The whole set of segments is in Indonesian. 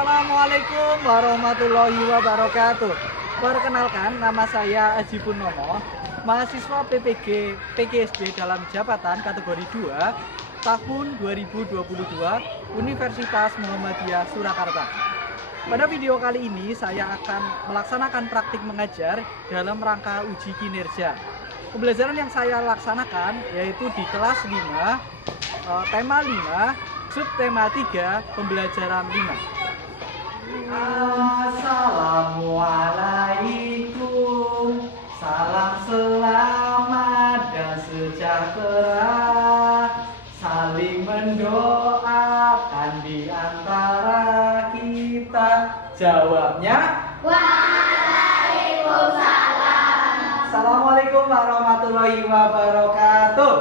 Assalamualaikum warahmatullahi wabarakatuh. Perkenalkan, nama saya Aji Purnomo, mahasiswa PPG PGSD dalam jabatan kategori 2 tahun 2022 Universitas Muhammadiyah Surakarta. Pada video kali ini saya akan melaksanakan praktik mengajar dalam rangka uji kinerja. Pembelajaran yang saya laksanakan yaitu di kelas 5, tema 5, subtema 3, pembelajaran 5. Assalamualaikum, salam selamat dan sejahtera, saling mendoakan di antara kita. Jawabnya Waalaikumsalam. Assalamualaikum warahmatullahi wabarakatuh.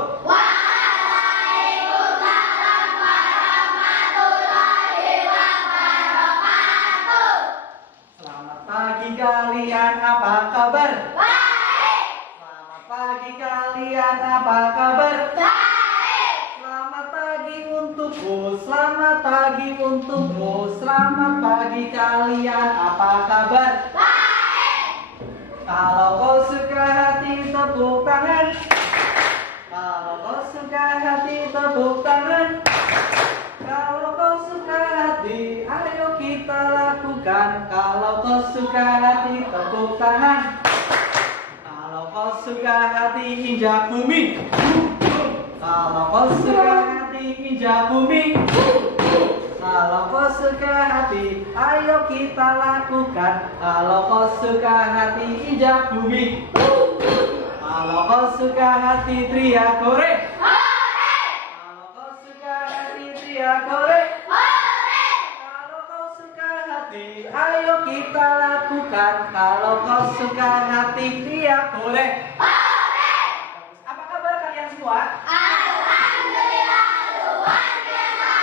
Kalian apa kabar? Baik. Selamat pagi kalian apa kabar? Baik. Selamat pagi untukku, selamat pagi untukmu, selamat pagi kalian apa kabar? Baik. Kalau kau suka hati tepuk tangan. Kalau kau suka hati tepuk tangan. Kalau kau suka hati, ayo kita lakukan. Kalau kau suka hati, tepuk tangan. Kalau kau suka hati, injak bumi. Kalau kau suka hati, injak bumi. Kalau kau suka hati, ayo kita lakukan. Kalau kau suka hati, injak bumi. Kalau kau suka hati, teriak hore. Hore. Kalau kau suka hati, ayo kita lakukan. Kalau kau suka hati, teriak hore. Apa kabar kalian semua? Alhamdulillah, luar biasa.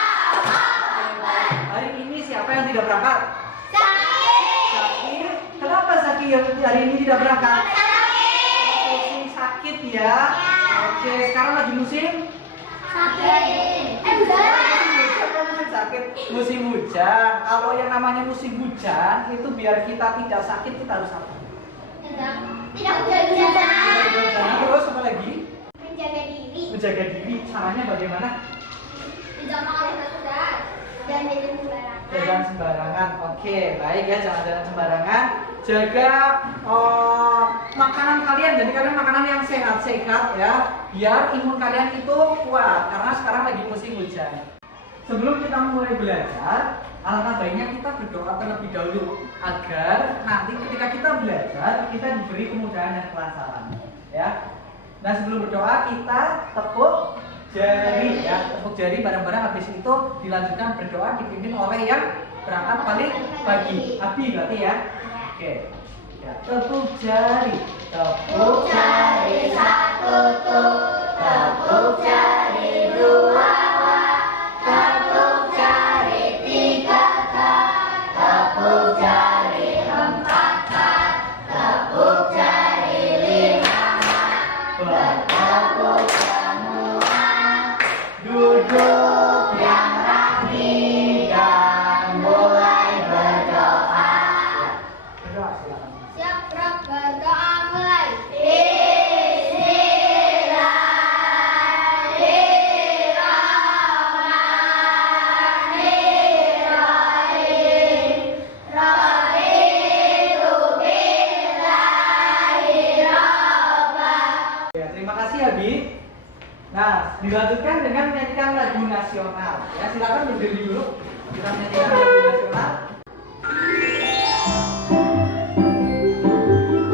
Hari ini siapa yang tidak berangkat? Sakit. Sakit. Kenapa sakit hari ini tidak berangkat? Sakit. Musim sakit ya. Oke, sekarang lagi musim Sakit. sakit, musim hujan. Kalau yang namanya musim hujan itu biar kita tidak sakit kita harus apa? Tidak hujan-hujanan. Terus apa lagi? Menjaga diri. Menjaga diri. Caranya bagaimana? Tidak makan berat dan jajan sembarangan. Jangan sembarangan. Oke, baik ya, jangan jalan sembarangan. Jaga makanan kalian. Jadi kalian makanan yang sehat-sehat ya, biar imun kalian itu kuat. Karena sekarang lagi musim hujan. Sebelum kita mulai belajar, alangkah baiknya kita berdoa terlebih dahulu agar nanti ketika kita belajar kita diberi kemudahan dan kelancaran. Ya. Nah, sebelum berdoa kita tepuk jari ya, tepuk jari bareng-bareng. Habis itu dilanjutkan berdoa dipimpin oleh yang berangkat paling pagi. Abi berarti ya. Oke. Ya, tepuk jari satu tuh, tepuk jari dua. Tepuk jari 3 kali, tepuk jari 4 kali, tepuk jari 5 kali, bertepuk semua, duduk yang rapi dan mulai berdoa. Berdoa silakan. Siap, Rob, berdoa mulai. Nah, dilanjutkan dengan menyanyikan lagu nasional. Ya, silakan berdiri dulu. Kita menyanyikan lagu nasional.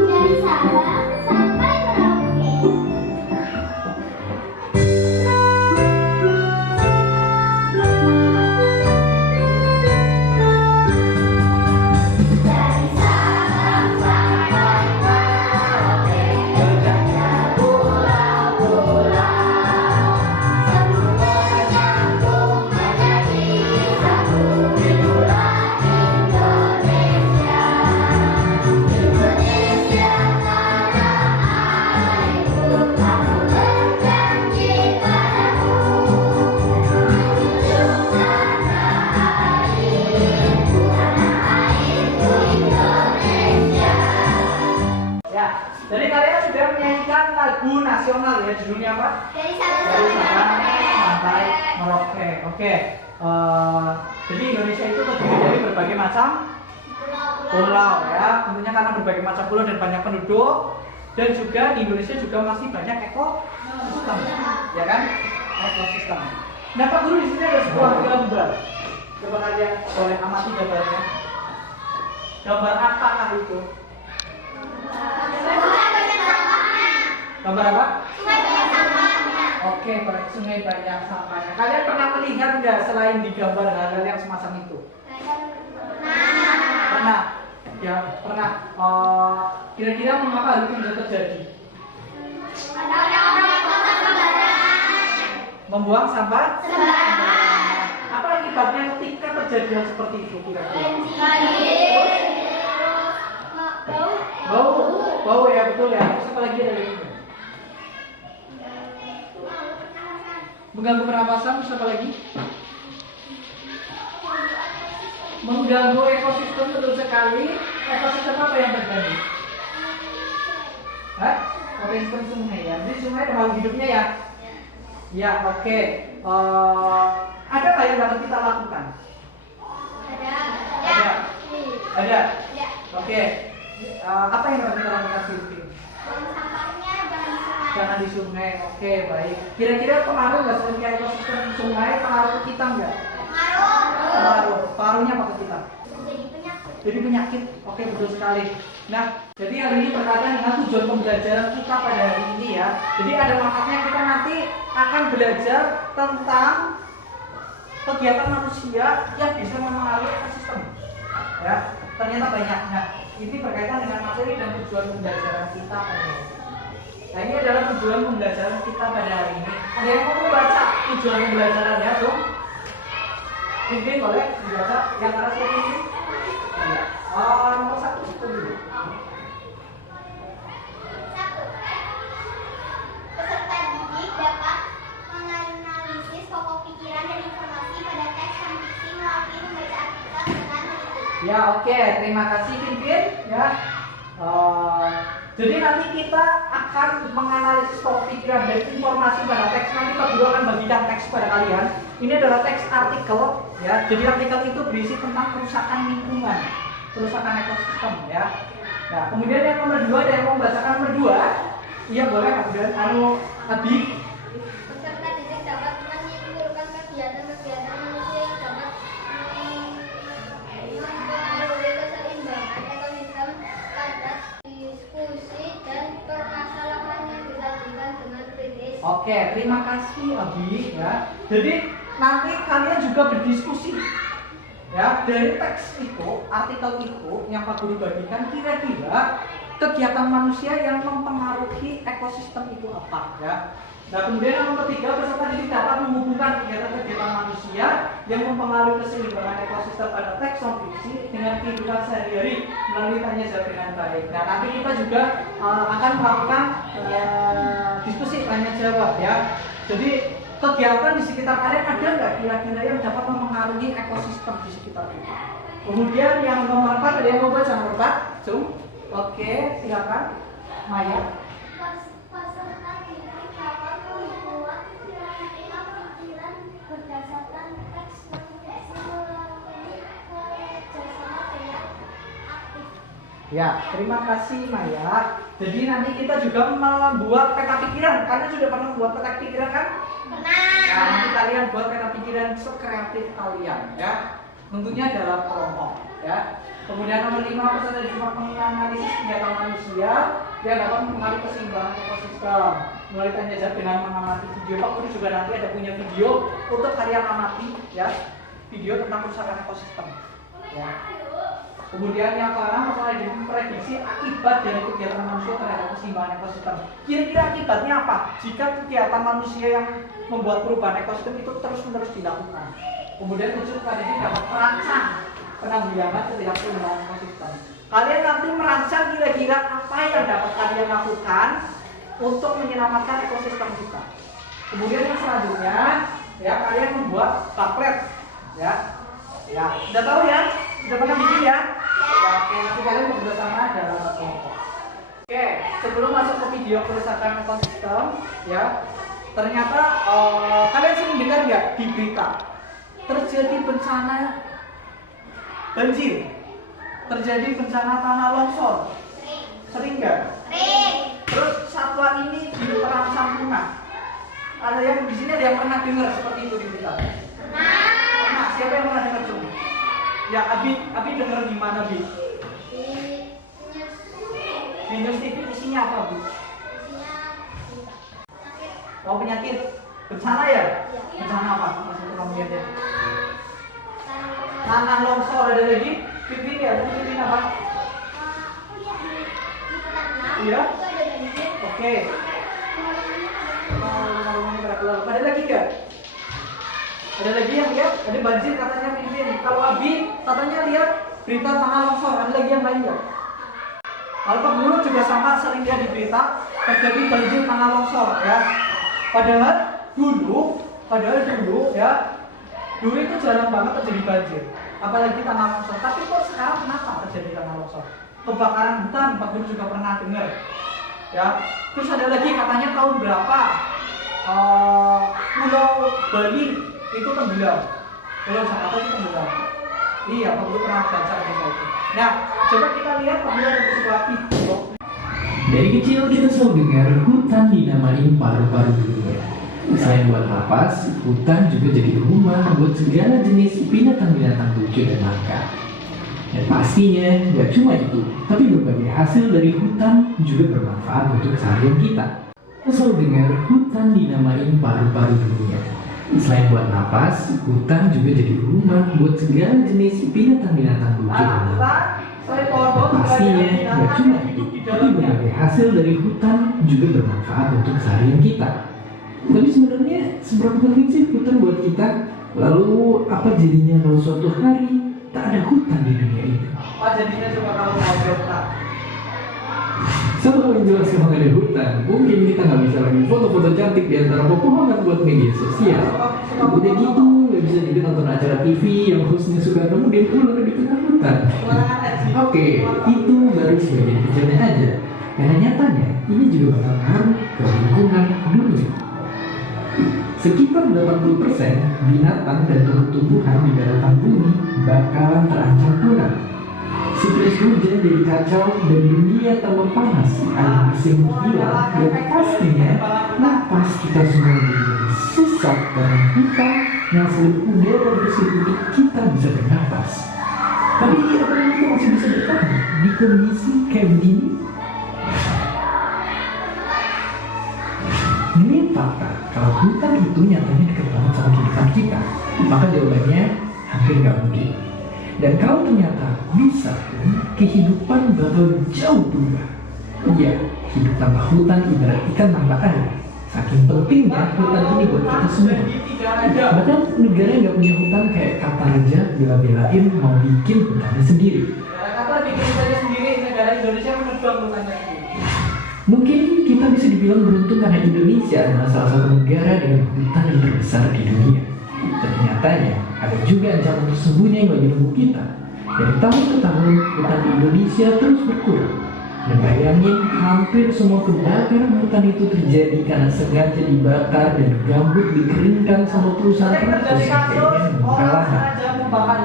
Dari Sabang sampai Merauke. Dari Sabang sampai Merauke, indahnya pulau-pulau. Semua nyambung menjadi satu. Jadi kalian sudah menyanyikan lagu nasional ya, judulnya apa? Dari Dari Sabang Sabang sampai Merauke. Oke. Jadi Indonesia itu terdiri dari berbagai macam pulau ya. Tentunya karena berbagai macam pulau dan banyak penduduk, dan juga di Indonesia juga masih banyak ekosistem, ya kan? Ekosistem. Nah, Pak Guru, di sini ada sebuah gambar. Coba kalian boleh amati gambarnya. Gambar apakah itu? Gambar apa? Oke, sungai banyak sampahnya. Kalian pernah melihat nggak selain di gambar hal-hal yang semacam itu? Pernah. Ya, pernah. Kira-kira mengapa hal itu bisa terjadi? Membuang sampah? Apa akibatnya ketika terjadi hal seperti itu kira-kira? Bau ya, betul ya. Terus apa lagi ada lagi? Mengganggu pernapasan, terus apa lagi? Mengganggu ekosistem, betul sekali. Ekosistem apa yang terganggu? Hah? Ekosistem sungai ya. Jadi sungai ada makhluk hidupnya ya? Ya, oke. Ada nggak yang dapat kita lakukan? Ada. Oke. Apa yang dapat kita lakukan Silvi? Jangan di sungai. Oke, baik. Kira-kira pengaruh nggak sebagai ekosistem sungai pengaruh ke kita nggak? Pengaruh. Pengaruhnya apa ke kita? Jadi penyakit. Oke, betul sekali. Nah, jadi hari ini berkaitan dengan tujuan pembelajaran kita pada hari ini ya. Jadi ada manfaatnya kita nanti akan belajar tentang kegiatan manusia yang bisa mempengaruhi ekosistem. Ya, ternyata banyak. Nah, ini berkaitan dengan materi dan tujuan pembelajaran kita pada hari ini. Nah, ini adalah tujuan pembelajaran kita pada hari ini. Ada yang mau membaca tujuan pembelajarannya, dong? Mungkin boleh dibaca yang arah seperti ini. Ya. Nomor 1 itu dulu. Peserta didik dapat menganalisis pokok pikiran dan informasi pada teks dan fiksi melalui membaca artikel dengan teliti. Ya, oke. Terima kasih, Pimpin. Ya. Jadi nanti kita akan menganalisis pokok pikiran dan informasi pada teks. Nanti Pak Guru akan bagikan teks pada kalian. Ini adalah teks artikel, ya. Jadi artikel itu berisi tentang kerusakan lingkungan, kerusakan ekosistem, ya. Nah, kemudian yang nomor 2, ada yang mau membacakan nomor 2? Iya, boleh. Kemudian Abi. Peserta didik dapat menyimpulkan kegiatan-kegiatan manusia yang dapat mempengaruhi keseimbangan ekosistem pada diskusi dan permasalahan yang disajikan dengan kritis. Oke, terima kasih Abi, ya. Jadi nanti kalian juga berdiskusi. Ya, dari teks itu, artikel itu yang Pak Guru bagikan, kira-kira kegiatan manusia yang mempengaruhi ekosistem itu apa, ya. Nah, kemudian yang nomor 3, peserta didik dapat menghubungkan kegiatan-kegiatan manusia yang mempengaruhi keseimbangan ekosistem pada teks non fiksi dengan kehidupan sehari-hari melalui tanya jawab dengan baik. Nah, nanti kita juga akan melakukan diskusi tanya jawab, ya. Jadi kegiatan di sekitar kalian ada nggak kira-kira yang dapat mempengaruhi ekosistem di sekitar kita? Kemudian yang nomor 4, ada yang mau baca nomor 4? Cung. Oke, silakan Maya. Peserta didik dapat membuat pikiran berdasarkan teks non fiksi melalui kerjasama dengan aktif. Ya, terima kasih Maya. Jadi nanti kita juga membuat peta pikiran. Kalian sudah pernah membuat peta pikiran kan? Nah, nanti kalian buat peta pikiran sekreatif kalian, ya. Tentunya dalam kelompok, ya. Kemudian nomor 5, peserta didik menganalisis kegiatan manusia yang dapat mempengaruhi keseimbangan ekosistem melalui tanya jawab dengan mengamati video. Pak Guru juga nanti ada punya video untuk kalian amati, ya. Video tentang kerusakan ekosistem, ya. Kemudian yang ke-6, masalah memprediksi akibat dari kegiatan manusia terhadap keseimbangan ekosistem. Kira-kira akibatnya apa jika kegiatan manusia yang membuat perubahan ekosistem itu terus-menerus dilakukan? Kemudian 7, tadi dapat merancang penanggulangan ketidakseimbangan ekosistem. Kalian nanti merancang kira-kira apa yang dapat kalian lakukan untuk menyelamatkan ekosistem kita. Kemudian yang selanjutnya, ya, kalian membuat pamflet, ya. Ya, sudah tahu ya? Sudah pernah bikin ya? Ya, oke, nanti kalian bekerja sama dalam kelompok. Oke, sebelum masuk ke video kerusakan ekosistem, ya, ternyata kalian sering dengar nggak di berita terjadi bencana banjir, terjadi bencana tanah longsor, sering nggak? Sering. Terus satwa ini terancam punah. Ada yang di sini ada yang pernah dengar seperti itu di berita? Pernah. Siapa yang pernah dengar coba? Ya, Abi dengar di mana, Bi? Di News TV isinya apa, Bu? Oh, penyakit. Bencana ya? Bencana apa? Maksudnya kamu lihat ya? Tanah longsor, ada lagi? Pipin ya? Pipin apa? Iya? Oke. Ada lagi nggak? Ada lagi yang lihat? Ada banjir katanya Pipin. Kalau Abi katanya lihat berita tanah longsor. Ada lagi yang lain nggak? Kalau Pak Guru juga sama sering lihat di berita terjadi banjir tanah longsor ya. Padahal dulu ya, dulu itu jarang banget terjadi banjir, apalagi tanah longsor. Tapi kok sekarang kenapa terjadi tanah longsor? Kebakaran hutan, Pak Guru juga pernah dengar ya. Terus ada lagi katanya tahun berapa Pulau Bali itu tenggelam, Pulau Jakarta itu tenggelam. Iya, Pak Guru pernah baca cerita itu. Nah, coba kita lihat Pak Guru ada sebuah video. Dari kecil kita selalu dengar hutan dinamain paru-paru dunia. Selain buat napas, hutan juga jadi rumah buat segala jenis binatang-binatang lucu dan langka. Dan pastinya nggak cuma itu, tapi berbagai hasil dari hutan juga bermanfaat untuk keseharian kita. Kita selalu dengar hutan dinamain paru-paru dunia. Selain buat napas, hutan juga jadi rumah buat segala jenis binatang-binatang lucu dan langka. Pastinya nggak cuma itu, tapi berbagai hasil dari hutan juga bermanfaat untuk keseharian kita. Tapi sebenarnya seberapa penting sih hutan buat kita? Lalu apa jadinya kalau suatu hari tak ada hutan di dunia ini? Apa jadinya coba kalau mau hutan? Satu hal yang jelas kalau nggak ada hutan, mungkin kita nggak bisa lagi foto-foto cantik di antara pepohonan buat media sosial. Udah gitu nggak bisa juga nonton acara TV yang hostnya suka nemuin ular di tengah hutan. Oke, itu baru sebagian kecilnya aja. Karena nyatanya ini juga bakal ngaruh ke lingkungan dunia. Sekitar 80% binatang dan tumbuh-tumbuhan di daratan bumi bakalan terancam punah. Siklus hujan jadi kacau dan dunia tambah panas, air bersih hilang, dan pastinya napas kita semua jadi susah karena kita ngasilin udara bersih untuk kita bisa bernapas. Tapi apa kita masih bisa bertahan di kondisi kayak begini? Ini fakta, kalau hutan itu nyatanya dekat banget sama kehidupan kita, maka jawabannya hampir nggak mungkin. Dan kalau ternyata bisa pun, kehidupan bakal jauh berubah. Iya, hidup tanpa hutan ibarat ikan tanpa air. Saking pentingnya hutan ini buat kita semua. Bahkan negara yang nggak punya hutan kayak kata aja bela-belain mau bikin hutannya sendiri. Kata bikin hutannya sendiri, negara Indonesia menebang hutannya sendiri. Mungkin kita bisa dibilang beruntung karena Indonesia adalah salah satu negara dengan hutan yang terbesar di dunia. Ternyata ya, ada juga ancaman tersembunyi yang lagi nunggu kita. Dari tahun ke tahun, hutan di Indonesia terus berkurang. Dan bayangin, hampir semua kebakaran hutan itu terjadi karena sengaja dibakar dan gambut dikeringkan sama perusahaan peratus yang pengen membuka lahan.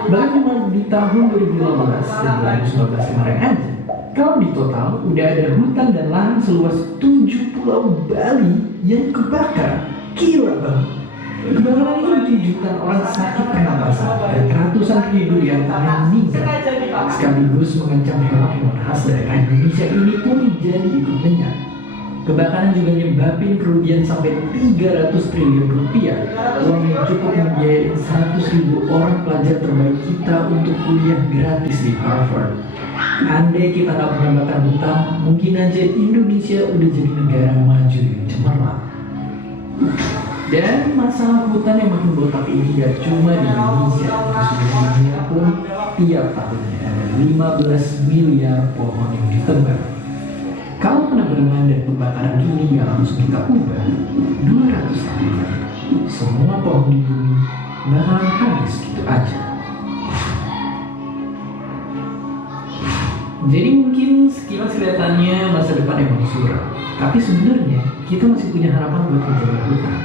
Bahkan cuma di tahun 2015 dan 2019 kemarin aja, kalau di total udah ada hutan dan lahan seluas 7 pulau Bali yang kebakar. Gila banget. Kebakaran ini bikin jutaan orang sakit pernapasan dan ratusan ribu yang meninggal, sekaligus mengancam hewan-hewan khas daerah Indonesia ini pun jadi ikut lenyap. Kebakaran juga nyebabin kerugian sampai 300 triliun rupiah, uang yang cukup membiayai 100.000 orang pelajar terbaik kita untuk kuliah gratis di Harvard. Andai kita nggak pernah bakar hutan, mungkin aja Indonesia udah jadi negara maju yang cemerlang. Dan masalah hutan yang makin botak ini gak cuma di Indonesia, di seluruh dunia pun tiap tahunnya ada 15 miliar pohon yang ditebang. Kalau penanggulangan dan pembakaran ini gak langsung kita ubah, 200 tahun lagi, semua pohon di bumi bakalan habis gitu aja. Jadi mungkin sekilas kelihatannya masa depan emang suram, tapi sebenarnya kita masih punya harapan buat menjaga hutan.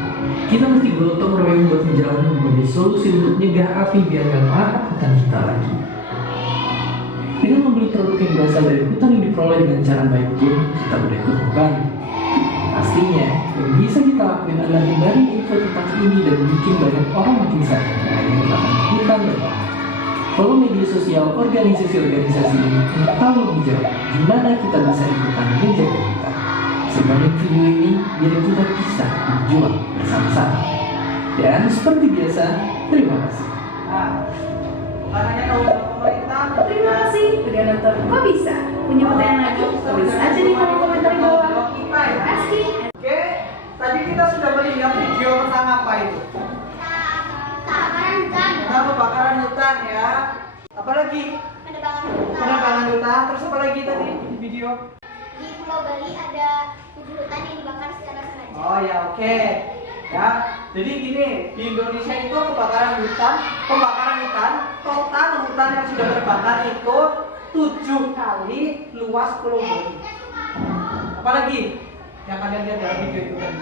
Kita mesti gotong royong buat menjalankan berbagai solusi untuk mencegah api biar gak melahap hutan kita lagi. Dengan membeli produk yang berasal dari hutan yang diperoleh dengan cara baik pun, kita udah ikut membantu. Pastinya, yang bisa kita lakuin adalah menyebarin info tentang ini dan bikin banyak orang makin sadar bahaya tentang hutan bertahan. Follow media sosial organisasi-organisasi ini untuk tahu lebih jauh gimana kita bisa ikutan menjaga hutan. Sebanyak video ini biar kita bisa berjuang bersama-sama. Dan seperti biasa, terima kasih. Nah, makanya kalau pemerintah Terima kasih udah nonton Kok Bisa. Punya pertanyaan lagi? Tulis aja di kolom komentar di bawah. Terima kasih. Oke, tadi kita sudah melihat video tentang apa itu? Taman hutan. Tentang kebakaran hutan ya. Apalagi? Penebangan hutan. Penebangan hutan. Terus apa lagi tadi di video? Di Pulau Bali ada 7 hutan yang dibakar secara sengaja. Oh ya, oke. Ya, jadi gini, di Indonesia itu pembakaran hutan, total hutan yang sudah terbakar itu 7 kali luas Pulau Bali. Apalagi yang kalian lihat dalam video itu tadi?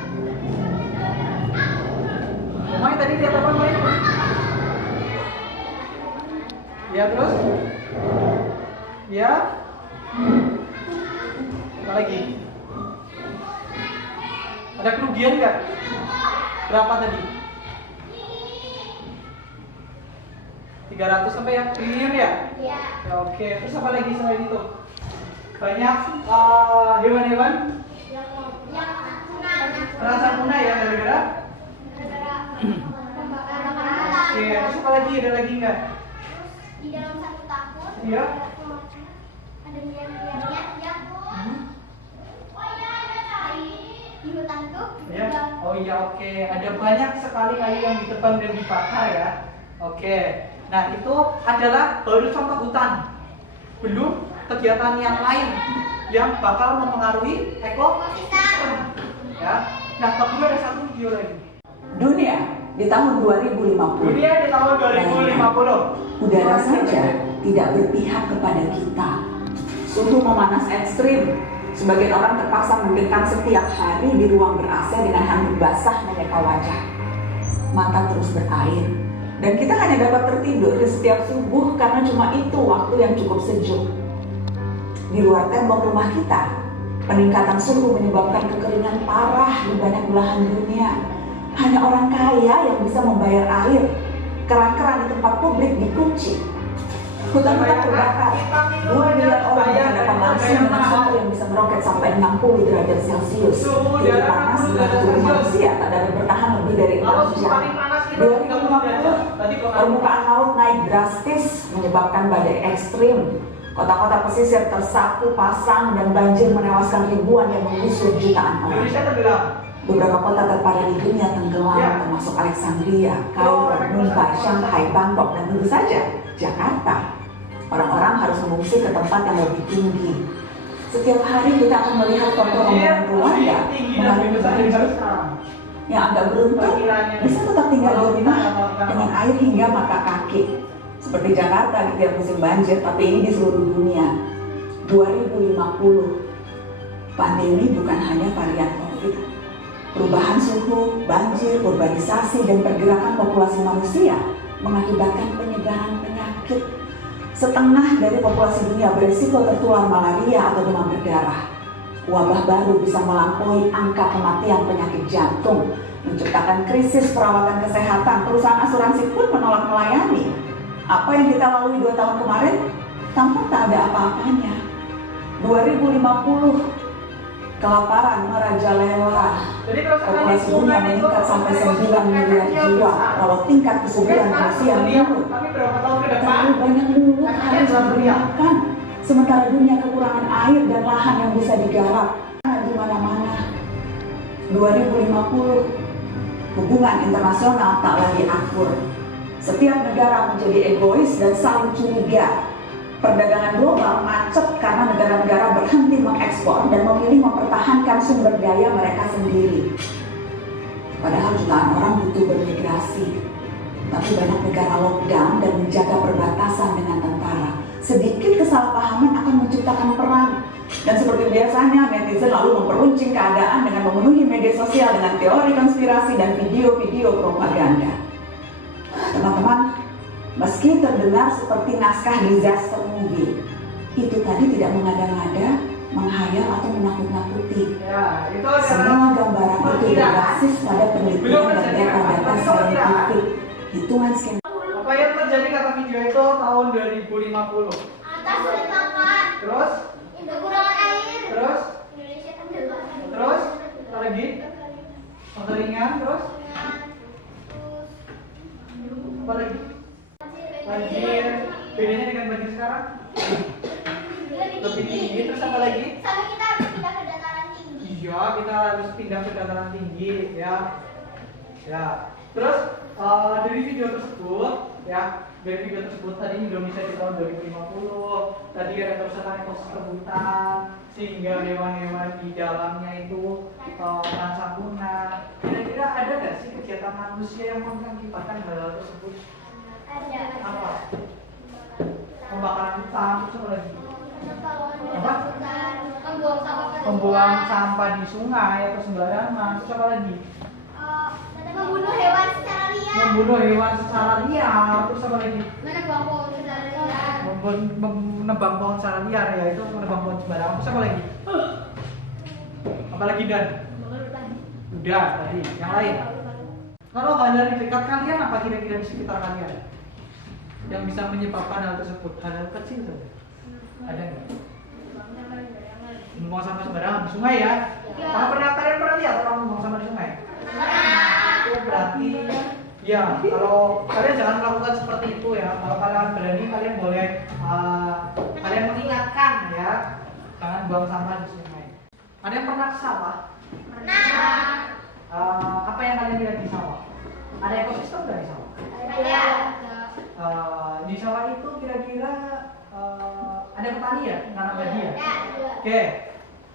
Mai tadi lihat apa Mai? Ya terus? Ya? Apa lagi? Ada kerugian nggak? Berapa tadi? 300 sampai ya? Triliun ya? Iya. Ya oke. Terus apa lagi selain itu? Banyak hewan-hewan Yang punah. merasa punah ya gara-gara? Gara-gara pembakaran hutan. Oke. Terus apa lagi? Ada lagi nggak? Di dalam 1 tahun Iya. ada miliar-miliarnya yang di hutan itu Ya. Oh iya oke. Ada banyak sekali kayu yang ditebang dan dibakar ya. Oke. Nah itu adalah baru contoh hutan. Belum kegiatan yang lain yang bakal mempengaruhi ekosistem. Ya. Nah kedua ada satu video lagi. Dunia di tahun 2050. Dunia di tahun 2050. Udara saja tidak berpihak kepada kita. Suhu memanas ekstrim. Sebagian orang terpaksa mendekam setiap hari di ruang ber-AC dengan handuk basah menyeka wajah. Mata terus berair. Dan kita hanya dapat tertidur di setiap subuh karena cuma itu waktu yang cukup sejuk. Di luar tembok rumah kita, peningkatan suhu menyebabkan kekeringan parah di banyak belahan dunia. Hanya orang kaya yang bisa membayar air. Keran-keran di tempat publik dikunci. Hutan-hutan terbakar. 2 miliar orang berhadapan langsung dengan suhu yang bisa meroket sampai 60 derajat Celcius. Titik panas dengan tubuh manusia tak dapat bertahan lebih dari 6 jam. 2050, permukaan laut naik drastis menyebabkan badai ekstrim. Kota-kota pesisir tersapu pasang dan banjir menewaskan ribuan yang menggusur jutaan orang. Indonesia tenggelam. Beberapa kota terparah di dunia tenggelam, termasuk Alexandria, Kairo, Mumbai, Shanghai, Bangkok, dan tentu saja Jakarta. Orang-orang harus mengungsi ke tempat yang lebih tinggi. Setiap hari kita akan melihat contoh rombongan keluarga mengalami banjir yang agak beruntung bisa tetap tinggal di rumah dengan air hingga mata kaki. Seperti Jakarta di tiap musim banjir, tapi ini di seluruh dunia. 2050, pandemi bukan hanya varian COVID. Perubahan suhu, banjir, urbanisasi, dan pergerakan populasi manusia mengakibatkan penyebaran penyakit. Setengah dari populasi dunia berisiko tertular malaria atau demam berdarah. Wabah baru bisa melampaui angka kematian penyakit jantung, menciptakan krisis perawatan kesehatan. Perusahaan asuransi pun menolak melayani. Apa yang kita lalui 2 tahun kemarin, tampak tak ada apa-apanya. 2050, kelaparan merajalela. Populasi dunia meningkat sampai 9 miliar jiwa, kalau tingkat kesuburan manusia menurun. Terlalu banyak mulut harus diberikan, sementara dunia kekurangan air dan lahan yang bisa digarap di mana-mana. 2050, hubungan internasional tak lagi akur. Setiap negara menjadi egois dan saling curiga. Perdagangan global macet karena negara-negara berhenti mengekspor dan memilih mempertahankan sumber daya mereka sendiri. Padahal jutaan orang butuh bermigrasi, tapi banyak negara lockdown dan menjaga perbatasan dengan tentara. sedikit kesalahpahaman akan menciptakan perang. Dan seperti biasanya, netizen lalu memperuncing keadaan dengan memenuhi media sosial dengan teori konspirasi dan video-video propaganda. Teman-teman, meski terdengar seperti naskah disaster movie, itu tadi tidak mengada-ngada, menghayal atau menakut-nakuti. Ya, itu Semua gambaran itu berbasis pada penelitian dan data-data saintifik, hitungan skenario. apa yang terjadi kata video itu tahun 2050. Atas sulit makan. Terus, Kekurangan air. terus, Indonesia kan udah terus, apa lagi? Pengeringan, terus, apa lagi? Banjir. Bedanya dengan banjir sekarang? Lebih tinggi, terus apa lagi? Sampai kita harus pindah ke dataran tinggi. Iya, kita harus pindah ke dataran tinggi, ya. Ya. Terus dari video tersebut, ya, dari video tersebut tadi Indonesia di tahun 2050, tadi ada kerusakan ekosistem hutan, sehingga hewan-hewan di dalamnya itu terancam punah. Kira-kira ada nggak sih kegiatan manusia yang mengakibatkan hal tersebut? Ada. Apa? Pembakaran hutan, terus apa lagi? Apa? Membuang sampah ke Pembuang sampah di sungai atau sembarangan, terus apa lagi? membunuh hewan secara liar. Membunuh hewan secara liar, terus apa lagi? Menebang pohon secara liar. Menebang pohon secara liar, ya itu menebang pohon sembarangan, terus apa lagi? Apa lagi Dan? Udah tadi, yang lain. Kalau hal dari dekat kalian apa kira-kira di sekitar kalian yang bisa menyebabkan hal tersebut? Hal-hal kecil saja. Ada nggak? Membuang sampah sembarangan di sungai ya? Kalau kalian pernah lihat orang membuang sampah di sungai? Itu berarti ya, kalau kalian jangan melakukan seperti itu ya. Kalau kalian berani, kalian boleh kalian mengingatkan ya, jangan buang sampah di sungai. Ada yang pernah ke sawah? Apa yang kalian lihat di sawah? Ada ekosistem nggak di sawah? Di sawah itu kira-kira ada petani ya, nanam padi ya? Oke.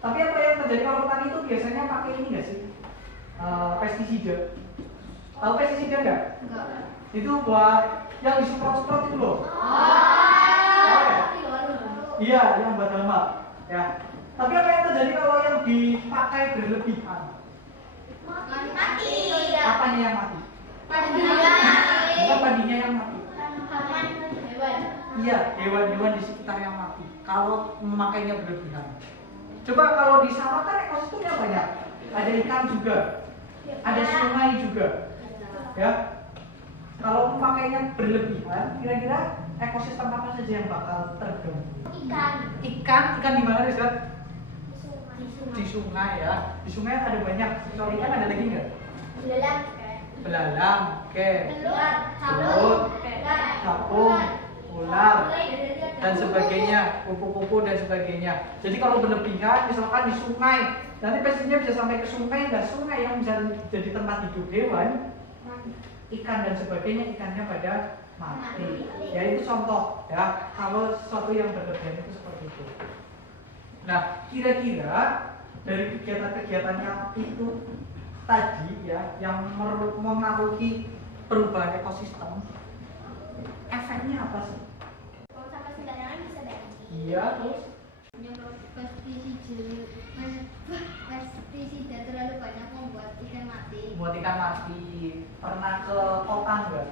Tapi apa yang terjadi kalau petani itu biasanya pakai ini nggak sih? Pestisida. Tahu pestisida nggak? Itu buat yang disemprot-semprot itu loh. Iya, yang buat hama. Ya. Tapi apa yang terjadi kalau yang dipakai berlebihan? Mati. Apanya yang mati? Bukan padinya yang mati. Iya, hewan-hewan di sekitar yang mati. Kalau memakainya berlebihan. Coba kalau di sawah kan ekosistemnya banyak. Ada ikan juga, ada sungai juga. Ya. Kalau memakainya berlebihan, kira-kira ekosistem apa saja yang bakal terganggu? Ikan di mana Rizal? Di sungai ya. Di sungai ada banyak. Soal ikan ada lagi nggak? Belalang, oke. Belut, capung, ular, dan sebagainya, kupu-kupu dan sebagainya. Jadi kalau berlebihan, misalkan di sungai, nanti pestisida bisa sampai ke sungai, dan sungai yang bisa jadi tempat hidup hewan, ikan dan sebagainya, ikannya pada mati. Ya itu contoh ya, kalau sesuatu yang berlebihan itu seperti itu. Nah, kira-kira dari kegiatan-kegiatannya itu tadi ya, yang mengaruhi perubahan ekosistem, efeknya apa sih? Buang sampah sembarangan bisa banjir. Iya, terus Pestisida terlalu banyak membuat ikan mati. buat ikan mati. Pernah ke kota nggak?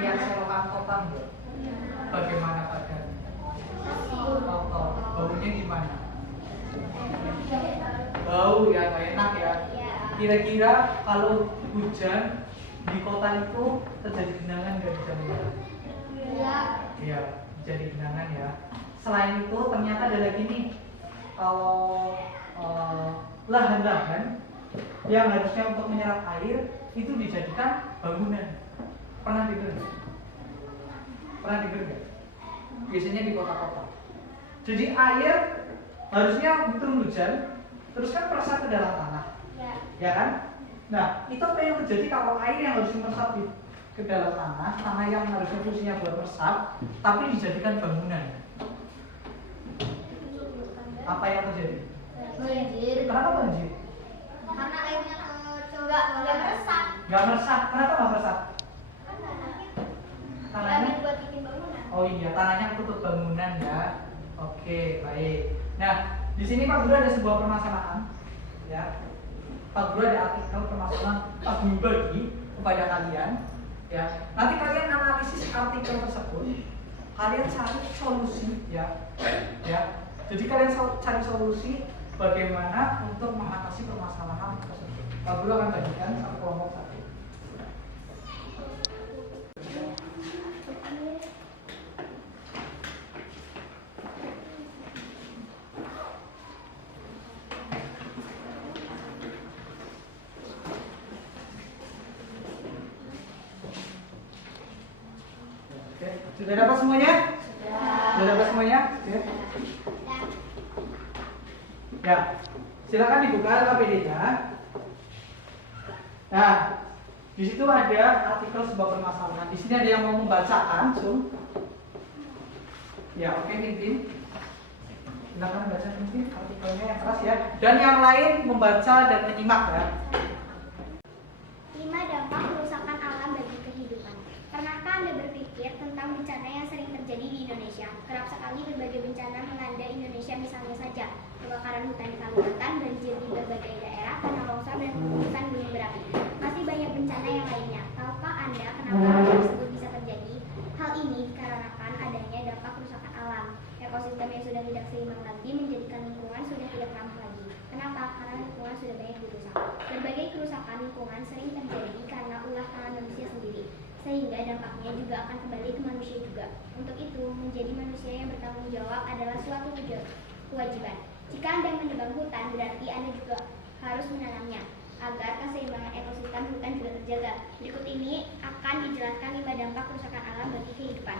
Lihat selokan kota nggak? Bagaimana keadaannya? Kotor. Baunya gimana? Bau ya, nggak enak ya. Kira-kira kalau hujan di kota itu terjadi genangan nggak di sana? Iya, jadi genangan ya. Selain itu ternyata ada lagi nih, kalau lahan-lahan yang harusnya untuk menyerap air itu dijadikan bangunan. Pernah dengar nggak? Pernah dengar nggak? Biasanya di kota-kota. Jadi air harusnya turun hujan, terus kan meresap ke dalam tanah, ya kan? Nah, itu apa yang terjadi kalau air yang harusnya meresap ke dalam tanah yang harusnya fungsinya buat meresap, tapi dijadikan bangunan. Apa yang terjadi? Banjir. Kenapa banjir? Karena airnya nggak meresap. Gak meresap. Kenapa gak meresap? Kan tanahnya Tanahnya? buat bikin bangunan. Oh iya, tanahnya tutup bangunan ya. Oke, baik. Nah, di sini Pak Guru ada sebuah permasalahan, ya. Pak Guru ada artikel permasalahan Pak Guru bagi kepada kalian, ya. Nanti kalian analisis artikel tersebut, kalian cari solusi, ya. Jadi kalian cari solusi bagaimana untuk mengatasi permasalahan tersebut. Pak Guru akan bagikan satu kelompok satu. Sudah dapat semuanya? Sudah dapat semuanya? Ya. Silakan dibuka KPD-nya. Nah, di situ ada artikel sebuah permasalahan. Di sini ada yang mau membacakan, langsung. Ya, oke, Tintin. Silakan baca Tintin artikelnya yang keras ya. Dan yang lain membaca dan menyimak ya. 5 dampak kerusakan alam bagi kehidupan. Pernahkah Anda berpikir tentang bencana yang sering terjadi di Indonesia? Kerap sekali berbagai bencana melanda Indonesia, misalnya saja kebakaran hutan di Kalimantan, banjir di berbagai daerah, tanah longsor, dan letusan gunung berapi. Masih banyak bencana yang lainnya. Tahukah Anda kenapa hal tersebut bisa terjadi? Hal ini dikarenakan adanya dampak kerusakan alam. Ekosistem yang sudah tidak seimbang lagi menjadikan lingkungan sudah tidak ramah lagi. Kenapa? Karena lingkungan sudah banyak dirusak. Berbagai kerusakan lingkungan sering terjadi karena ulah tangan manusia sendiri, sehingga dampaknya juga akan kembali ke manusia juga. Untuk itu, menjadi manusia yang bertanggung jawab adalah suatu kewajiban. Jika Anda menebang hutan, berarti Anda juga harus menanamnya, agar keseimbangan ekosistem hutan juga terjaga. Berikut ini akan dijelaskan 5 dampak kerusakan alam bagi kehidupan.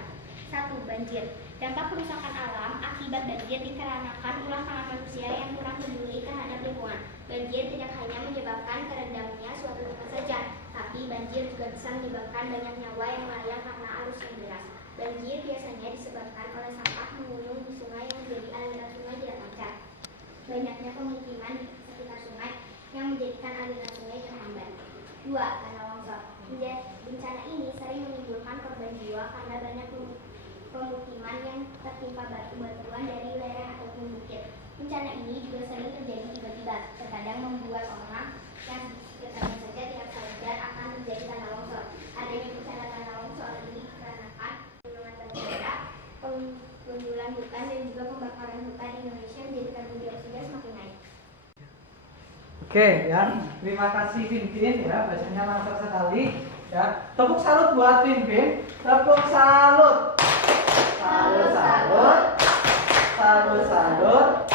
1. Banjir. Dampak kerusakan alam akibat banjir dikarenakan ulah tangan manusia yang kurang peduli terhadap lingkungan. Banjir tidak hanya menyebabkan kerendamnya suatu tempat saja, tapi banjir juga bisa menyebabkan banyak nyawa yang melayang karena arus yang deras. Banjir biasanya disebabkan oleh sampah menggunung di sungai yang menjadi aliran sungai tidak lancar. Banyaknya pemukiman di sekitar sungai yang menjadikan aliran sungai terhambat. 2. Tanah longsor. Bencana ini sering menimbulkan korban jiwa karena banyak pemukiman yang tertimpa batu-batuan dari lereng ataupun bukit. Bencana ini juga sering terjadi tiba-tiba, terkadang membuat orang yang di sekitarnya saja tidak sadar akan terjadi tanah longsor. Adanya bencana tanah longsor ini dikarenakan gunungan batu bara, pengundulan hutan, dan juga pembakaran hutan di Indonesia menjadikan karbon dioksida semakin naik. Oke ya, terima kasih Pimpin ya, bacanya lancar sekali ya. Tepuk salut buat Pimpin. Tepuk salut. Salut, salut. Salut, salut.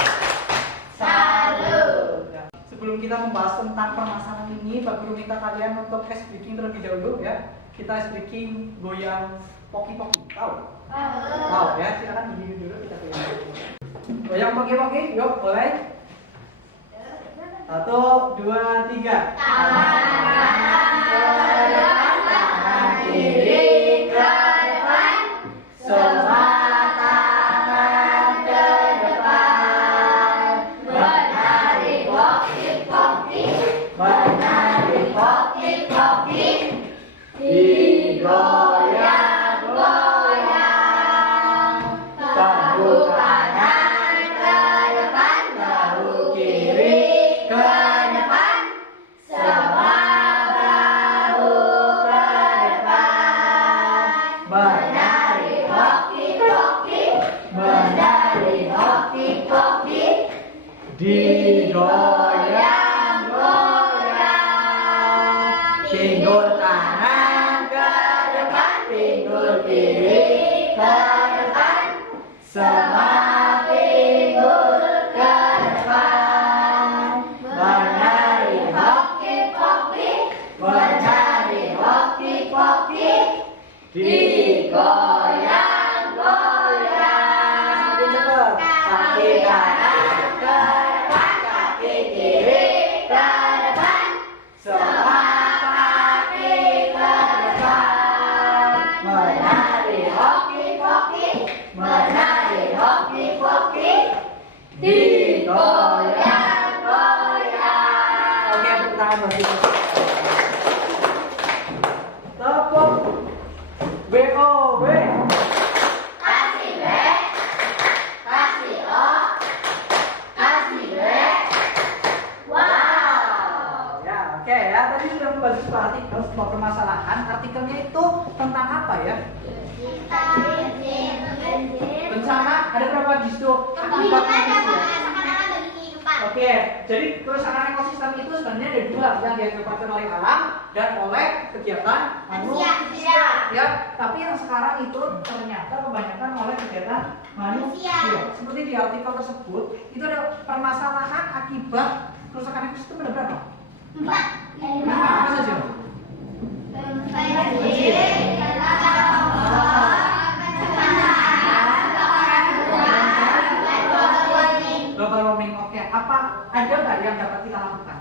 Salut. Ya. Sebelum kita membahas tentang permasalahan ini, Pak Guru minta kalian untuk ice breaking terlebih dahulu ya. Kita ice breaking goyang poki-poki. Tahu? Tahu ya, silakan berdiri dulu kita goyang. Goyang poki-poki, yuk mulai. 1, 2, 3. Tangan ke depan, tangan kiri ke depan, semua tangan ke depan. Menari poki-poki, menari poki-poki, digoyang-goyang. Bahu kanan ke depan, bahu kiri ke depan, semua bahu ke depan. Menari poki-poki, menari poki-poki, digoyang-goyang. Pinggul kanan ke depan, pinggul kiri ke depan, semua pinggul ke depan. Menari poki-poki, menari poki-poki, digoyang-goyang. Kaki kanan ke depan, kaki kiri ke depan, semua kaki ke depan. Menari poki-poki, menari poki-poki, digoyang-goyang. Oke, tepuk tangan buat kita. Tepuk BOW. Kasih B, dalam sebuah permasalahan, artikelnya itu tentang apa ya? Bencana, ada berapa di situ? Akibat manusia. Oke, jadi kerusakan ekosistem itu sebenarnya ada dua, yang diakibatkan oleh alam dan oleh kegiatan manusia. Ya, tapi yang sekarang itu ternyata kebanyakan oleh kegiatan manusia. Seperti di artikel tersebut, itu ada permasalahan akibat kerusakan ekosistem ada berapa? 4. Apa saja? Global warming, oke. Apa ada nggak yang dapat kita lakukan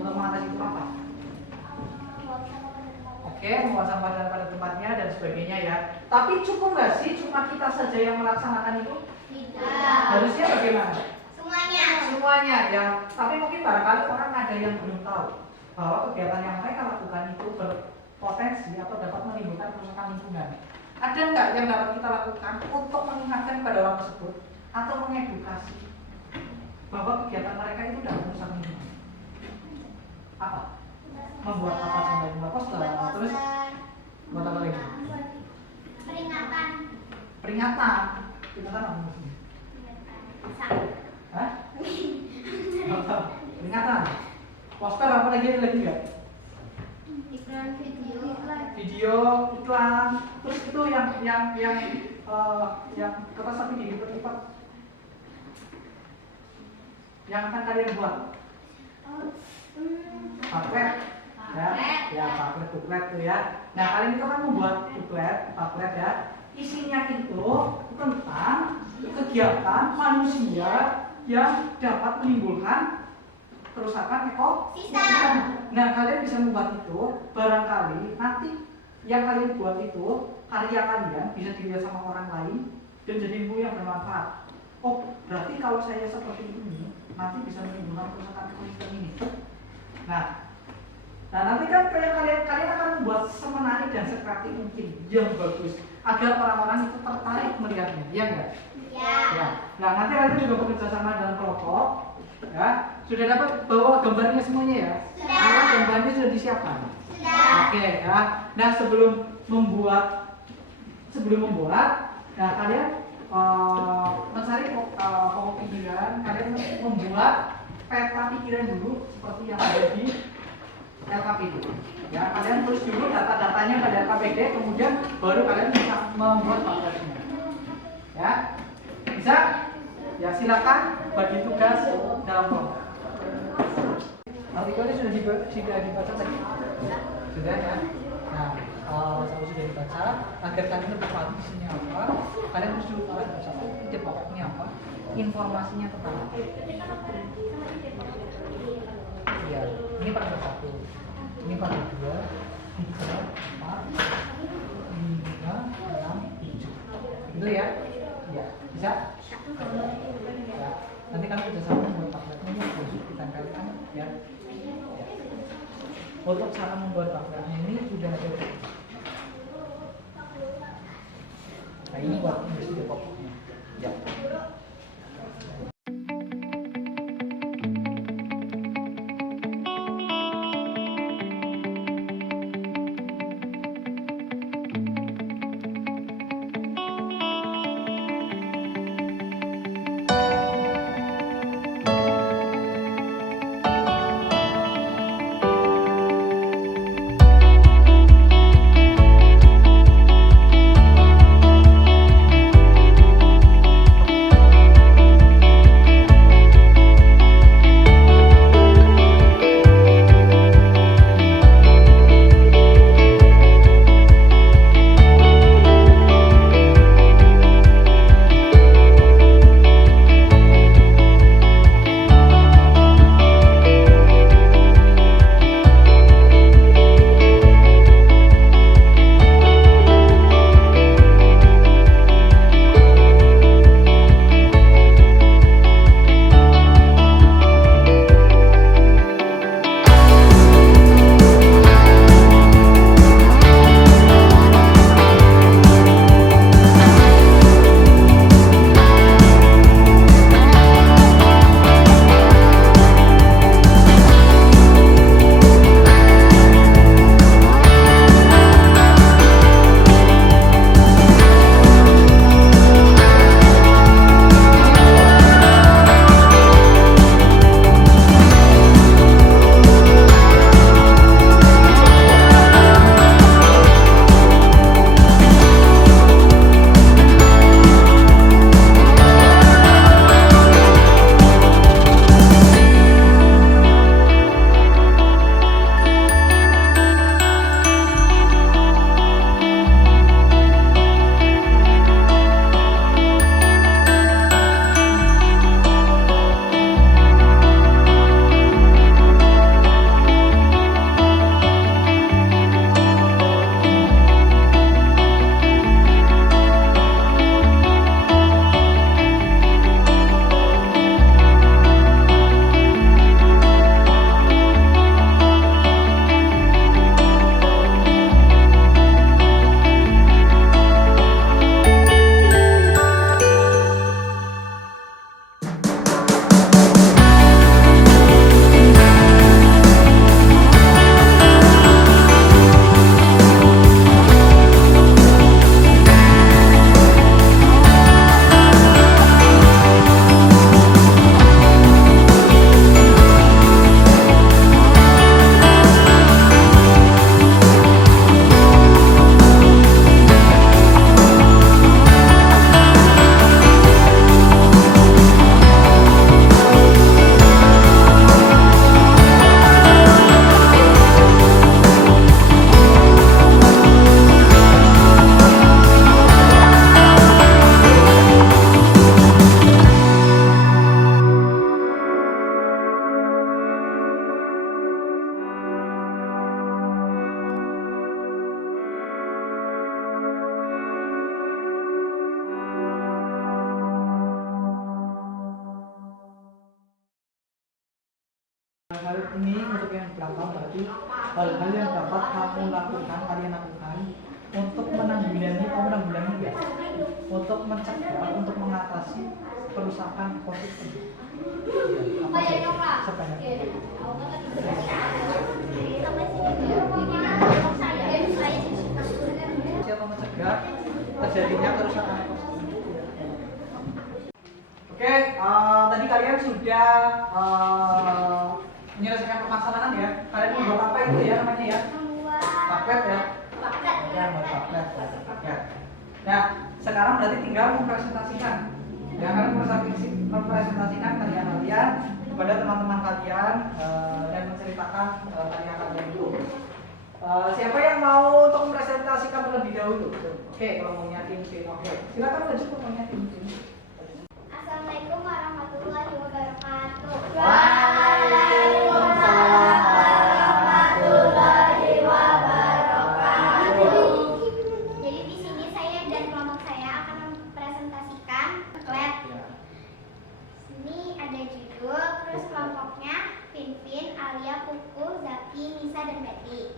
untuk mengatasi itu apa? Oke, membuang sampah pada tempatnya dan sebagainya ya. Tapi cukup nggak sih cuma kita saja yang melaksanakan itu? Tidak. Harusnya bagaimana? Semuanya ya. Tapi mungkin barangkali orang ada yang belum tahu bahwa kegiatan yang mereka lakukan itu berpotensi atau dapat menimbulkan kerusakan lingkungan. Ada nggak yang dapat kita lakukan untuk mengingatkan pada orang tersebut atau mengedukasi bahwa kegiatan mereka itu dapat merusak lingkungan? Apa? Membuat apa sampai membuat poster, terus buat apa lagi? Peringatan. Kita kan maksudnya. Hah? Peringatan. Poster apa lagi nggak? Video, iklan. Terus itu yang kertas tapi dilipat-lipat. Yang akan kalian buat? Pamflet. Ya, pamflet, buklet tuh ya. Nah, kalian itu kan membuat pamflet ya. Isinya itu tentang kegiatan manusia yang dapat menimbulkan kerusakan ekosistem. Nah, kalian bisa membuat itu, barangkali nanti yang kalian buat itu, karya kalian bisa dilihat sama orang lain dan jadi ilmu yang bermanfaat. Oh, berarti kalau saya seperti ini, nanti bisa menimbulkan kerusakan ekosistem ini. Nah nanti kan kalian akan membuat semenarik dan sekreatif mungkin yang bagus agar orang-orang itu tertarik melihatnya, iya enggak? Ya. Nah, nanti kalian juga bekerja sama dalam kelompok, ya. Sudah dapat bawa gambarnya semuanya ya? Alat gambarnya sudah disiapkan. Oke ya. Nah, sebelum membuat, nah kalian mencari pokok pikiran, kalian membuat peta pikiran dulu seperti yang ada di LKPD. Ya, kalian tulis dulu data-datanya pada LKPD, kemudian baru kalian bisa membuat pamfletnya. Ya, bisa? Ya, silakan bagi tugas dalam kelompok. Artikelnya sudah dibaca tadi? Sudah ya. Nah, kalau sudah dibaca, agar kalian lebih paham isinya apa, kalian harus dulu tahu ide pokoknya apa, informasinya tentang apa. Ya, ini paragraf 1, ini paragraf 2, 3, 4, 5, 6, 7. Itu ya? Ya, bisa? Ya, nanti kami kerjasama membuat pamfletnya kita tempelkan ya. Untuk cara membuat pamfletnya ini sudah ada. Nah, ini buat ide pokoknya. Ya. Hal ini untuk yang pertama berarti hal-hal yang dapat kamu lakukan, kalian lakukan untuk menanggulangi enggak? Untuk mencegah, untuk mengatasi kerusakan ekosistem. Apa saja? Sebanyak siapa mencegah terjadinya kerusakan ekosistem? Oke, tadi kalian sudah menyelesaikan permasalahan ya. Kalian membuat apa itu ya namanya ya? Paket ya. Ya, membuat paket. Nah, sekarang berarti tinggal mempresentasikan. Ya, kalian mempresentasikan karya-kalian kepada teman-teman kalian dan menceritakan karya kalian itu. Siapa yang mau untuk mempresentasikan terlebih dahulu? Oke, kalau maunya tim C, oke. Silakan lanjut kalau maunya tim C. Assalamualaikum warahmatullahi wabarakatuh. Waalaikumsalam warahmatullahi wabarakatuh. Jadi di sini saya dan kelompok saya akan mempresentasikan booklet. Ini ada judul, terus kelompoknya Pinpin, Alia, Puku, Zaki, Nisa, dan Betty.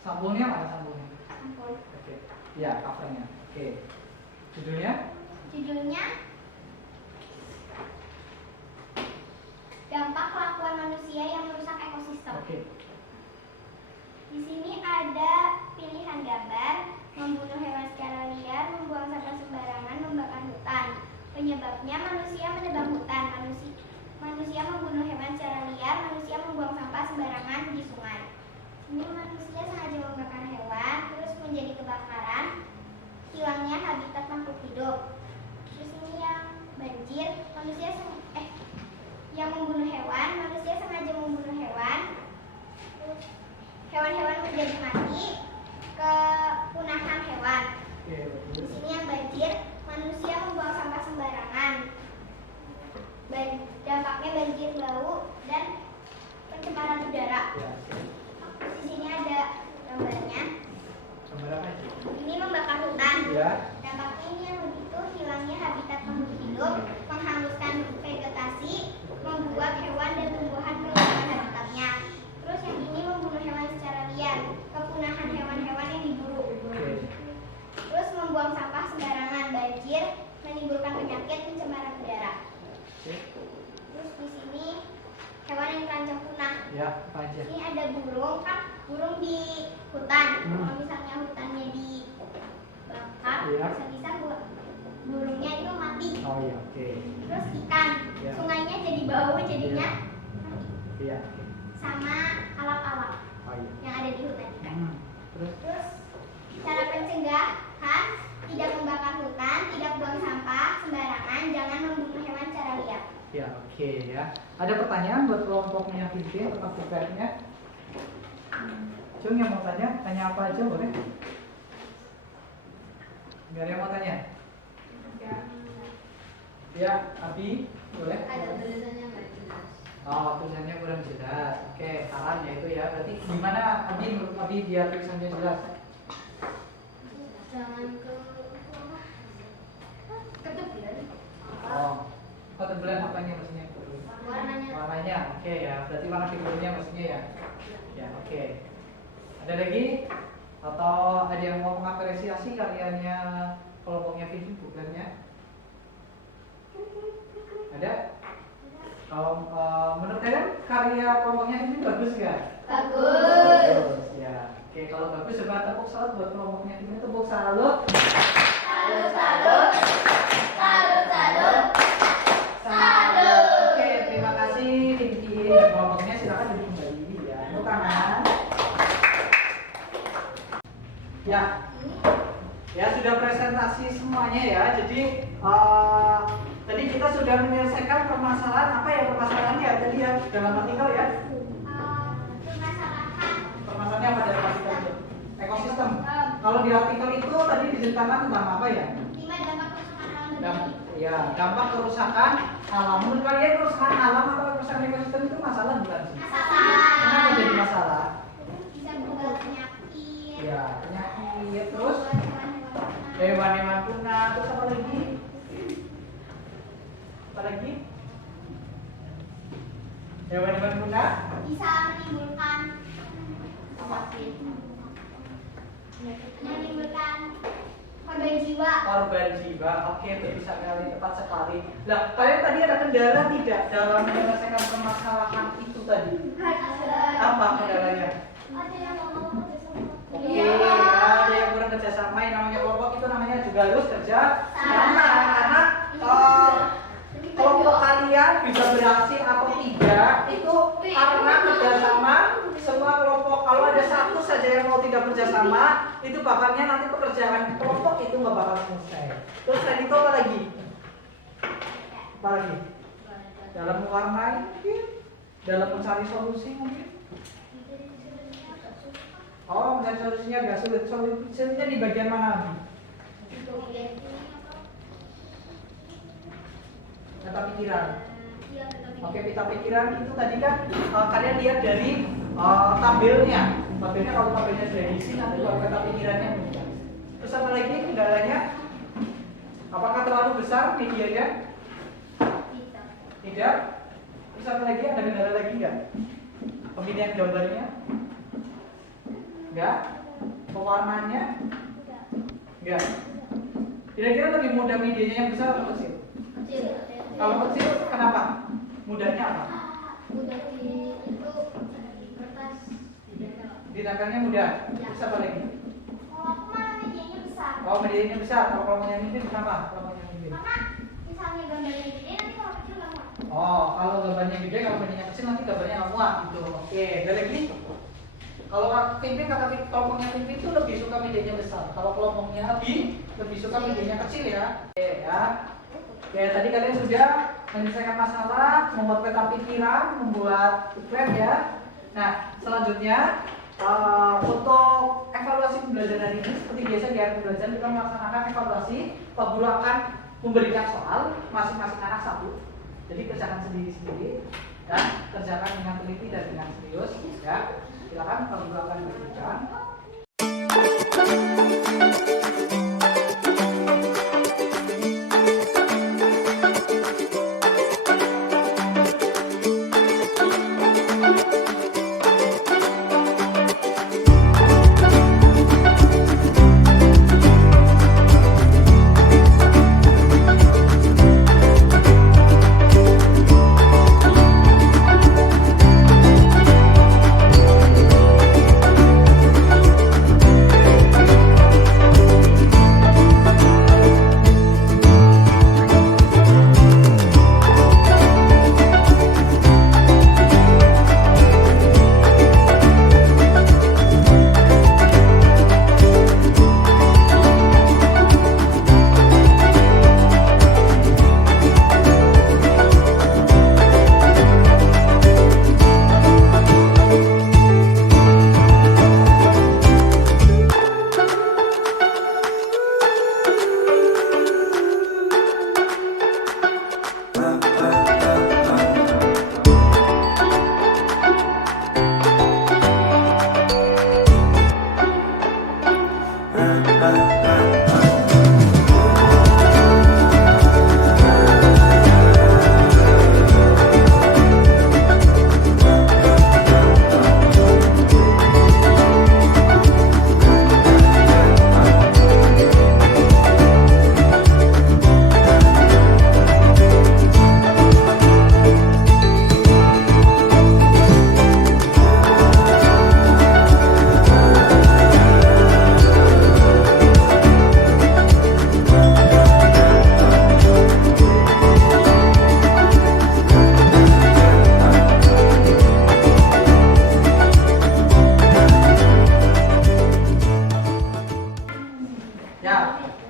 Sampulnya mana sampulnya? Sampul. Oke. Ya, covernya. Oke. Judulnya? Judulnya Dampak Kelakuan Manusia yang Merusak Ekosistem. Oke. Di sini ada pilihan gambar: membunuh hewan secara liar, membuang sampah sembarangan, membakar hutan. Penyebabnya manusia menebang hutan, manusia membunuh hewan secara liar, manusia membuang sampah sembarangan di sungai. Ini manusia sengaja membakar hewan, terus menjadi kebakaran, hilangnya habitat makhluk hidup. Terus ini yang banjir, yang membunuh hewan, manusia sengaja membunuh hewan, terus hewan-hewan menjadi mati, kepunahan hewan. Di sini yang banjir, manusia membuang sampah sembarangan, dampaknya banjir, bau, dan pencemaran udara. Di sini ada gambarnya. Gambar apa itu? Ini membakar hutan. Ya. Dampaknya ini yang begitu, hilangnya habitat makhluk hidup, menghanguskan vegetasi, membuat hewan dan tumbuhan kehilangan habitatnya. Terus yang ini membunuh hewan secara liar, kepunahan hewan-hewan yang diburu. Terus membuang sampah sembarangan, banjir, menimbulkan penyakit, pencemaran udara. Terus di sini hewan yang terancam punah. Ya, apa aja? Ini ada burung, kan burung di hutan. Kalau misalnya hutannya dibakar, Iya. bisa-bisa burungnya itu mati. Oh iya, oke. Terus ikan, Iya. sungainya jadi bau, jadinya Iya. sama alap-alap Oh iya. yang ada di hutan ikan. Terus? Terus cara pencegahan: tidak membakar hutan, tidak buang sampah sembarangan, jangan membunuh hewan secara liar. Ya, oke ya. Ada pertanyaan buat kelompoknya Pinpin tentang bukunya? Cung yang mau tanya apa aja boleh? Nggak ada yang mau tanya? Ya, Abi, boleh? Ada tulisannya nggak jelas. Oh, tulisannya kurang jelas. Oke, sarannya itu ya. Berarti gimana Abi, menurut Abi biar tulisannya jelas? Jangan ketebelan. Oh, ketebelan apanya maksudnya? Warnanya. Warnanya, oke ya. Berarti warna figurnya maksudnya ya? Ya, oke. Ada lagi? Atau ada yang mau mengapresiasi karyanya kelompoknya Pinpin bukannya? Ada? Kalau menurut kalian karya kelompoknya Pinpin bagus nggak? Bagus. Ya. Oke, kalau bagus coba tepuk salut buat kelompoknya Pinpin. Tepuk salut. Salut, salut. Salut, salut. Salut. Oke, terima kasih Pinpin dan kelompoknya. Silakan duduk kembali ya. Tepuk tangan. Ya. Ya, sudah presentasi semuanya ya. Jadi tadi kita sudah menyelesaikan permasalahan apa ya permasalahannya tadi ya dalam artikel ya. Permasalahannya apa dalam artikel itu? Ekosistem. Kalau di artikel itu tadi diceritakan tentang apa ya? 5 dampak kerusakan alam. Ya, dampak kerusakan alam. Menurut kalian kerusakan alam atau kerusakan ekosistem itu masalah bukan sih? Masalah. Kenapa jadi masalah? Bisa membuat penyakit. Ya, penyakit terus Hewan-hewan. hewan-hewan punah terus apa lagi? Apa lagi? Hewan-hewan punah bisa menimbulkan korban jiwa. korban jiwa. Oke, betul sekali, tepat sekali. Nah, kalian tadi ada kendala tidak dalam menyelesaikan permasalahan itu tadi? Apa kendalanya? Ada yang ngomong Oke, ada yang kurang kerjasama. Yang namanya kelompok itu namanya juga harus kerja sama. Karena kelompok kalian bisa berhasil atau tidak itu karena kerjasama semua kelompok. Kalau ada satu saja yang mau tidak kerjasama, itu bakalnya nanti pekerjaan kelompok itu nggak bakal selesai. Terus selain itu apa lagi? Apa lagi? Dalam mewarnai mungkin, dalam mencari solusi mungkin. Oh, mencari solusinya agak sulit. Solusinya di bagian mana? Peta pikiran. Oke, peta pikiran itu tadi kan kalian lihat dari tabelnya. Tabelnya kalau tabelnya sudah diisi nanti kalau peta pikirannya mudah. Terus apa lagi kendalanya? Apakah terlalu besar medianya? Tidak. Terus apa lagi? Ada kendala lagi nggak? Pemilihan gambarnya? Enggak? Pewarnaannya? Enggak. Kira-kira lebih mudah medianya yang besar atau kecil? Kalau kecil kenapa? Mudahnya apa? Mudah itu kertas. Ditempelnya mudah. Terus apa lagi? Kalau aku malah medianya besar. Oh, medianya besar. Kalau kelompoknya mimpin kenapa? Kelompoknya mimpin. Karena misalnya gambarnya gede nanti kalau kecil nggak muat. Oh, kalau gambarnya gede, kalau medianya kecil nanti gambarnya nggak muat gitu. Oke, ada lagi? Kalau pimpin kata kelompoknya pimpin itu lebih suka medianya besar. Kalau kelompoknya lebih suka medianya kecil ya. Oke ya. Oke, tadi kalian sudah menyelesaikan masalah, membuat peta pikiran, membuat plan ya. Nah, selanjutnya untuk evaluasi pembelajaran hari ini seperti biasa di akhir pembelajaran kita melaksanakan evaluasi. Pak Guru akan memberikan soal masing-masing anak satu. Jadi kerjakan sendiri-sendiri dan kerjakan dengan teliti dan dengan serius ya. Silakan Pak Guru akan memberikan.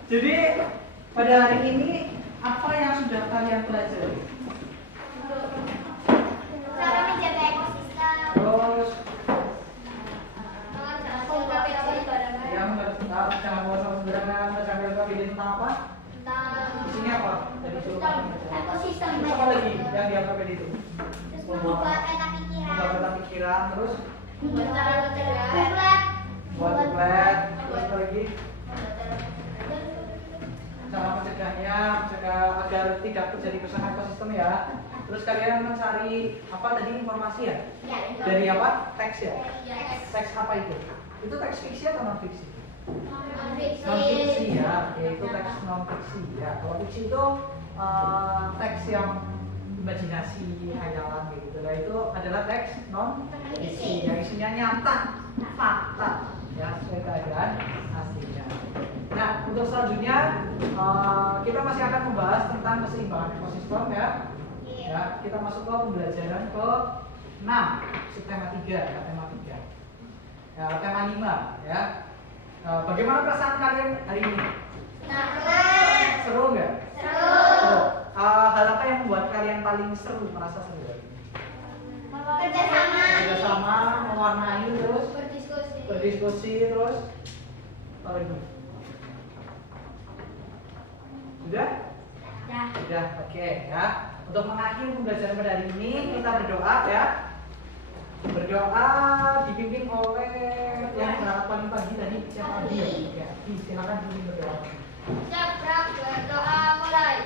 Jadi pada hari ini apa yang sudah kalian pelajari? Cara menjaga ekosistem. Terus Yang yang jangan bawa sama sembarangan, sambil bikin tentang apa? Di sini apa? Tadi suruh ekosistem. Terus apa lagi yang diangkat itu? Terus membuat peta pikiran. Membuat peta pikiran, terus Buat cara mencegah. buat buklet, terus apa lagi? Cara mencegahnya, mencegah agar tidak terjadi kerusakan ekosistem ya. Terus kalian mencari apa tadi informasi ya? Ya, Dari apa? Teks ya? Ya, Teks apa itu? Itu teks fiksi atau non fiksi? Non non-fiksi. fiksi ya, yaitu teks non fiksi ya. Kalau fiksi itu teks yang imajinasi, hayalan gitu. Nah itu adalah teks non fiksi yang isinya nyata, fakta ya, sesuai keadaan aslinya. Nah untuk selanjutnya kita masih akan membahas tentang keseimbangan ekosistem ya. Ya kita masuk ke pembelajaran ke 6 subtema 3 ya, tema 3. Ya, tema 5 ya. Bagaimana perasaan kalian hari ini? Seru nggak? Seru. Hal apa yang membuat kalian paling seru, merasa seru hari ini? Kerjasama, mewarnai terus, berdiskusi terus. Apa itu? Sudah? Sudah, oke ya. Untuk mengakhiri pembelajaran pada hari ini kita berdoa ya. Berdoa dibimbing oleh yang berangkat paling pagi tadi siapa dia? Ya, silakan dibimbing berdoa. Berdoa mulai.